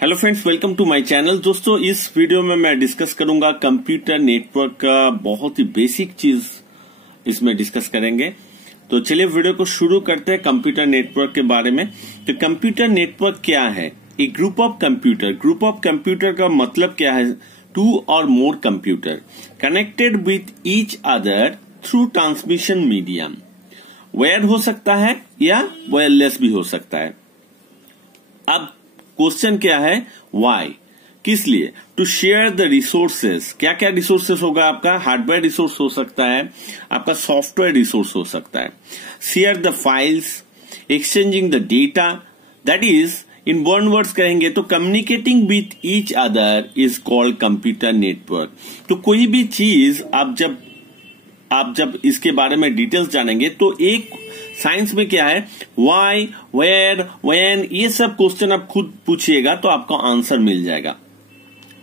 Hello friends, welcome to my channel. दोस्तों, इस video में मैं डिस्कस करूंगा कंप्यूटर नेटवर्क का बहुत ही बेसिक चीज इसमें डिस्कस करेंगे। तो चलिए वीडियो को शुरू करते हैं कंप्यूटर नेटवर्क के बारे में। तो कंप्यूटर नेटवर्क क्या है? ए ग्रुप ऑफ कंप्यूटर का मतलब क्या है? टू और more computer connected with each other through transmission medium. Wired हो सकता है या वायरलेस भी हो सकता है। अब क्वेश्चन क्या है? वाई, किस लिए? To share the resources. क्या क्या रिसोर्सेस होगा आपका? हार्डवेयर रिसोर्स हो सकता है, आपका सॉफ्टवेयर रिसोर्स हो सकता है। Share the files, exchanging the data, that is in one words कहेंगे तो communicating with each other is called computer network. तो कोई भी चीज आप जब इसके बारे में डिटेल्स जानेंगे तो एक साइंस में क्या है, वाई, वेयर, व्हेन, ये सब क्वेश्चन आप खुद पूछिएगा तो आपको आंसर मिल जाएगा।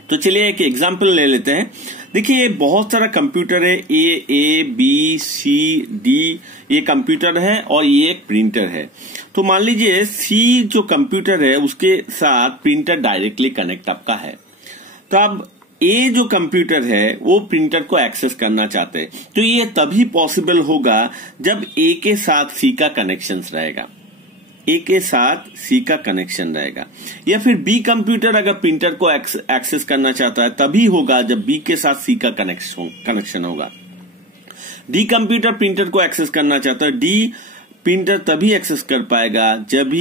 तो चलिए एक एग्जांपल ले लेते हैं। देखिए, बहुत सारा कंप्यूटर है, ए बी सी डी ये कंप्यूटर है और ये एक प्रिंटर है। तो मान लीजिए सी जो कंप्यूटर है उसके साथ प्रिंटर डायरेक्टली कनेक्ट आपका है। तो अब ए जो कंप्यूटर है वो प्रिंटर को एक्सेस करना चाहते हैं, तो ये तभी पॉसिबल होगा जब ए के साथ सी का कनेक्शन रहेगा, ए के साथ सी का कनेक्शन रहेगा। या फिर बी कंप्यूटर अगर प्रिंटर को एक्सेस करना चाहता है तभी होगा जब बी के साथ सी का कनेक्शन होगा। डी कंप्यूटर प्रिंटर को एक्सेस करना चाहता है, डी प्रिंटर तभी एक्सेस कर पाएगा जब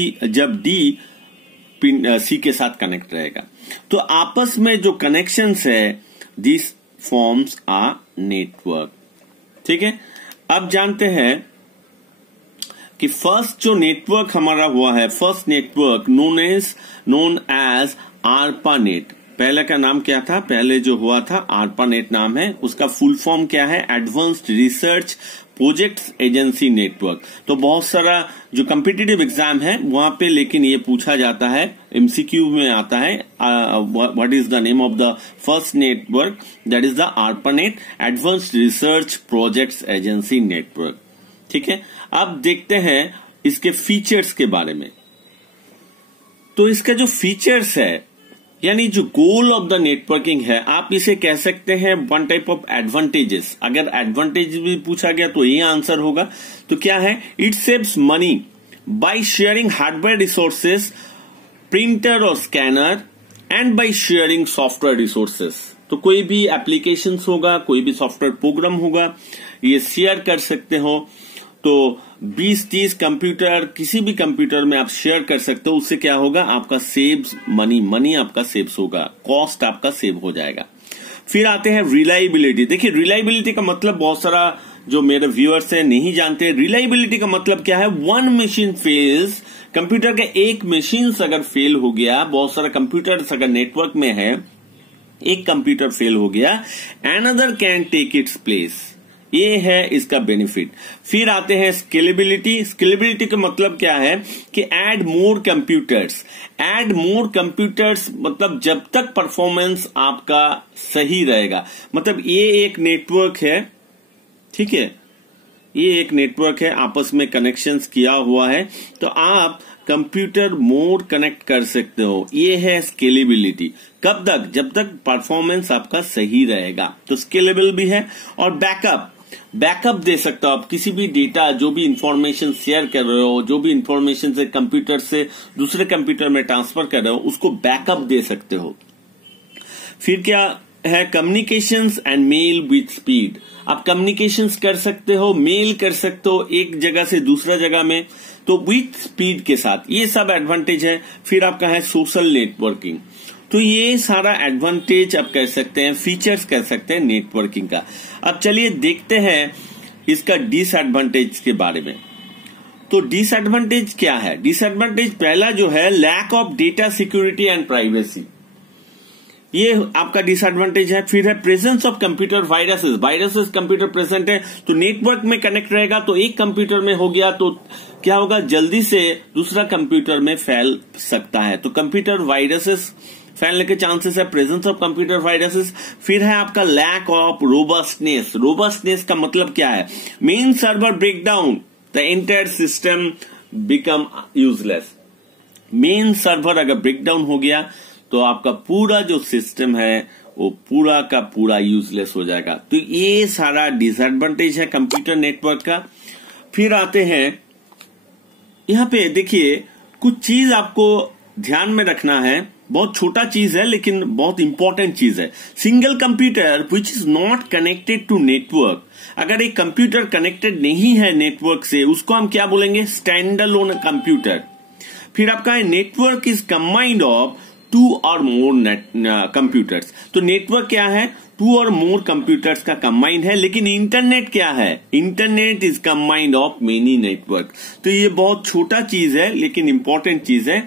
डी सी के साथ कनेक्ट रहेगा। तो आपस में जो कनेक्शंस है, दिस फॉर्म्स आ नेटवर्क। ठीक है, अब जानते हैं कि फर्स्ट जो नेटवर्क हमारा हुआ है, first network known as ARPANET. पहले का नाम क्या था? पहले जो हुआ था आरपानेट नाम है। उसका फुल फॉर्म क्या है? Advanced research projects agency network. तो बहुत सारा जो कॉम्पिटिटिव एग्जाम है वहां पे लेकिन ये पूछा जाता है, एमसीक्यू में आता है, what is the name of the first network? That is the ARPANET, advanced research projects agency network. ठीक है, अब देखते हैं इसके फीचर्स के बारे में। तो इसका जो फीचर्स है यानी जो गोल ऑफ द नेटवर्किंग है, आप इसे कह सकते हैं वन टाइप ऑफ एडवांटेजेस। अगर एडवांटेज भी पूछा गया तो ये आंसर होगा। तो क्या है? It saves money by sharing hardware resources, printer और scanner, and by sharing software resources. तो कोई भी एप्लीकेशंस होगा, कोई भी सॉफ्टवेयर प्रोग्राम होगा, ये शेयर कर सकते हो। तो 20-30 कंप्यूटर किसी भी कंप्यूटर में आप शेयर कर सकते हो। उससे क्या होगा? आपका सेव्स मनी आपका सेव्स होगा, कॉस्ट आपका सेव हो जाएगा। फिर आते हैं रिलायबिलिटी। देखिए, रिलायबिलिटी का मतलब बहुत सारा जो मेरे व्यूअर्स हैं नहीं जानते। रिलायबिलिटी का मतलब क्या है? वन मशीन फेल्स, कंप्यूटर का एक मशीन अगर फेल हो गया, बहुत सारा कंप्यूटर अगर नेटवर्क में है, एक कंप्यूटर फेल हो गया, another can take its place. ये है इसका बेनिफिट। फिर आते हैं स्केलेबिलिटी का मतलब क्या है कि ऐड मोर कंप्यूटर्स मतलब जब तक परफॉर्मेंस आपका सही रहेगा। मतलब ये एक नेटवर्क है, ठीक है, ये एक नेटवर्क है, आपस में कनेक्शंस किया हुआ है, तो आप कंप्यूटर मोर कनेक्ट कर सकते हो। ये है स्केलेबिलिटी। कब तक? जब तक परफॉर्मेंस आपका सही रहेगा। तो स्केलेबल भी है। और बैकअप दे सकते हो आप। किसी भी डेटा, जो भी इंफॉर्मेशन शेयर कर रहे हो, जो भी इंफॉर्मेशन से कंप्यूटर से दूसरे कंप्यूटर में ट्रांसफर कर रहे हो, उसको बैकअप दे सकते हो। फिर क्या है? Communications and mail with speed. आप कम्युनिकेशंस कर सकते हो, मेल कर सकते हो एक जगह से दूसरा जगह में, तो विथ स्पीड के साथ। ये सब एडवांटेज है। फिर आपका है सोशल नेटवर्किंग। तो ये सारा एडवांटेज आप कह सकते हैं, फीचर्स कह सकते हैं नेटवर्किंग का। अब चलिए देखते हैं इसका डिसएडवांटेज के बारे में। तो डिसएडवांटेज क्या है? डिसएडवांटेज पहला जो है, lack of data security and privacy. ये आपका डिसएडवांटेज है। फिर है presence of computer viruses computer present है तो नेटवर्क में कनेक्ट रहेगा। तो एक कंप्यूटर में हो गया तो क्या होगा? जल्दी से दूसरा कंप्यूटर में फैल सकता है। तो कंप्यूटर वायरसेस फैलने के चांसेस है, प्रेजेंस ऑफ कंप्यूटर वायरसेस। फिर है आपका लैक ऑफ रोबस्टनेस का मतलब क्या है? Main server breakdown, the entire system become useless. Main server अगर ब्रेकडाउन हो गया तो आपका पूरा जो सिस्टम है वो पूरा का पूरा यूजलेस हो जाएगा। तो ये सारा डिसएडवांटेज है कंप्यूटर नेटवर्क का। फिर आते हैं यहाँ पे, देखिए कुछ चीज आपको ध्यान में रखना है, बहुत छोटा चीज है लेकिन बहुत इंपॉर्टेंट चीज है। Single computer which is not connected to network, अगर एक कंप्यूटर कनेक्टेड नहीं है नेटवर्क से, उसको हम क्या बोलेंगे? Stand alone computer. फिर आपका नेटवर्क इज कंबाइंड ऑफ 2 और मोर कंप्यूटर्स। तो नेटवर्क क्या है? 2 और मोर कंप्यूटर्स का कंबाइंड है। लेकिन इंटरनेट क्या है? Internet is combined of many network. तो ये बहुत छोटा चीज है लेकिन इंपॉर्टेंट चीज है।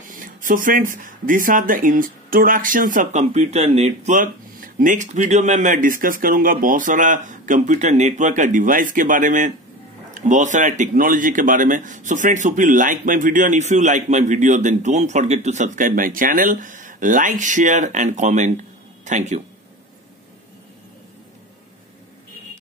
So friends, this are the introductions of computer network. Next video में मैं डिस्कस करूंगा बहुत सारा कंप्यूटर नेटवर्क का डिवाइस के बारे में, बहुत सारा टेक्नोलॉजी के बारे में। So friends, hope you like my video, and if you like my video then don't forget to subscribe my channel, like, share and comment. Thank you.